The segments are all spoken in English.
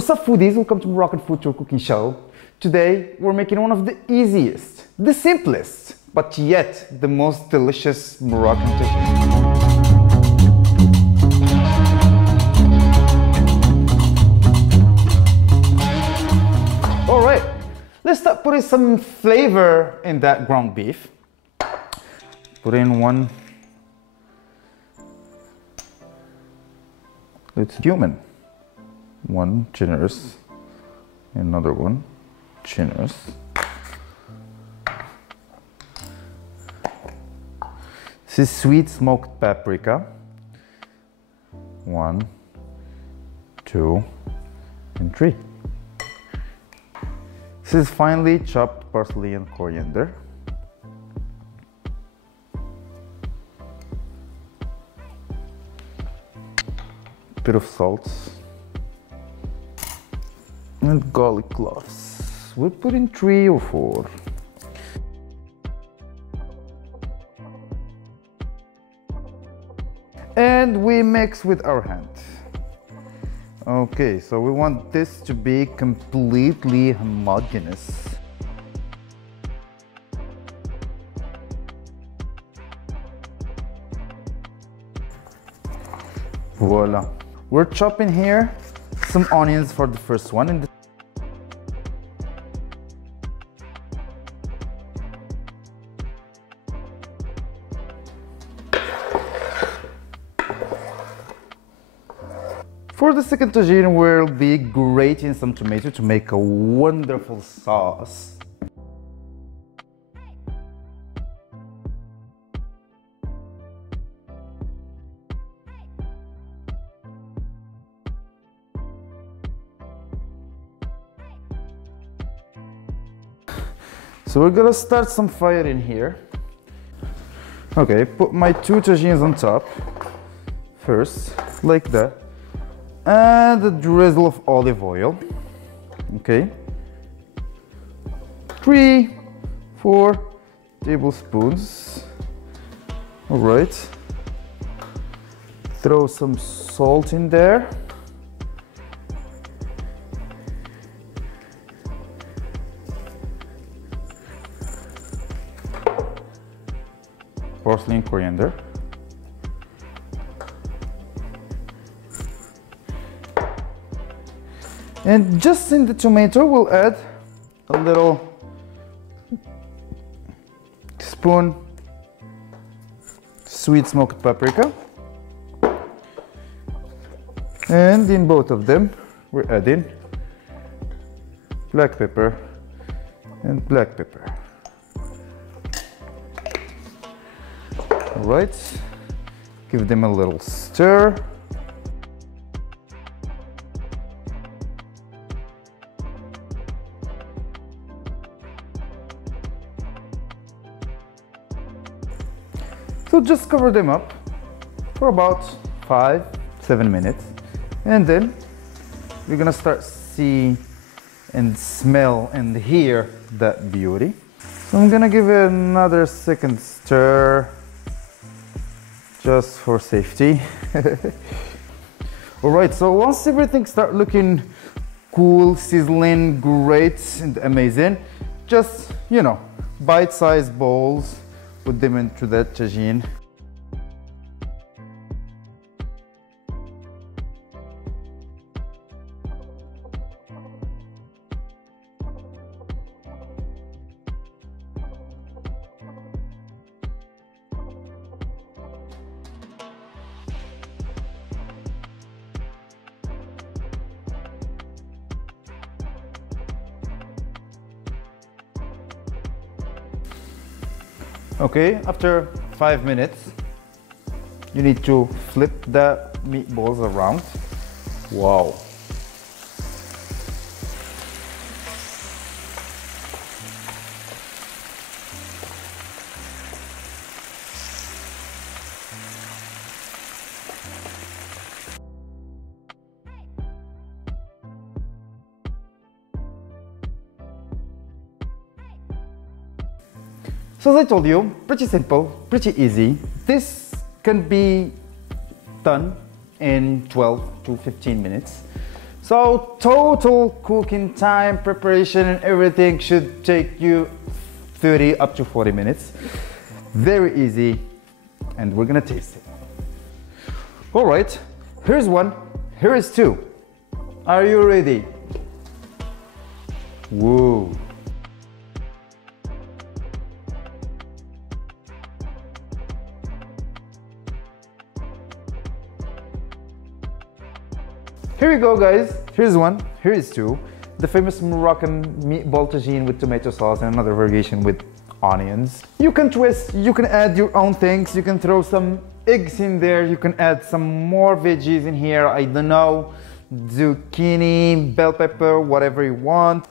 What's up, foodies? Welcome to Moroccan Food Tour Cooking Show. Today we're making one of the easiest, the simplest, but yet the most delicious Moroccan tagine. Alright, let's start putting some flavor in that ground beef. Put in one little cumin. One generous, another one generous. This is sweet smoked paprika. 1, 2, and 3. This is finely chopped parsley and coriander. Bit of salt. And garlic cloves. We'll put in 3 or 4. And we mix with our hand. Okay, so we want this to be completely homogeneous. Voila. We're chopping here some onions for the first one. For the second tagine, we'll be grating some tomato to make a wonderful sauce. So we're gonna start some fire in here. Okay, put my 2 tagines on top first, like that. And a drizzle of olive oil. Okay. 3, 4 tablespoons. All right. Throw some salt in there. Parsley and coriander. And just in the tomato, we'll add a little spoon sweet smoked paprika. And in both of them, we're adding black pepper and black pepper. All right, give them a little stir. So just cover them up for about 5-7 minutes, and then we're gonna start see and smell and hear that beauty. So I'm gonna give it another second stir just for safety. All right, so once everything start looking cool, sizzling, great and amazing, just, you know, bite-sized bowls, put them into that tagine. Okay, after 5 minutes, you need to flip the meatballs around. Wow. So as I told you, pretty simple, pretty easy. This can be done in 12 to 15 minutes. So total cooking time, preparation and everything should take you 30 up to 40 minutes. Very easy, and we're gonna taste it. All right, here's one, here is two. Are you ready? Whoa. Here you go, guys. Here's one, here is two. The famous Moroccan meatball tagine with tomato sauce and another variation with onions. You can twist, you can add your own things, you can throw some eggs in there, you can add some more veggies in here, I don't know, zucchini, bell pepper, whatever you want.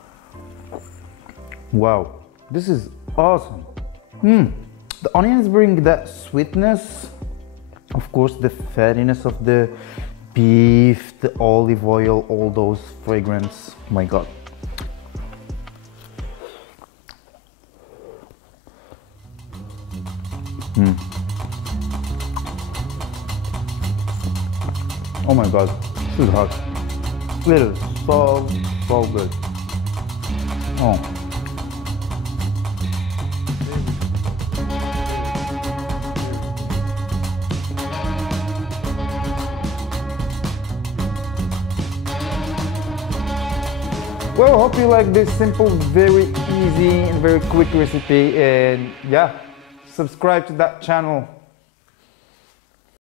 Wow, this is awesome. The onions bring that sweetness, of course the fattiness of the beef, the olive oil, all those fragrance. My God. Oh my God, this is hot. It is so good. Oh. Well, hope you like this simple, very easy and very quick recipe, and yeah, subscribe to that channel.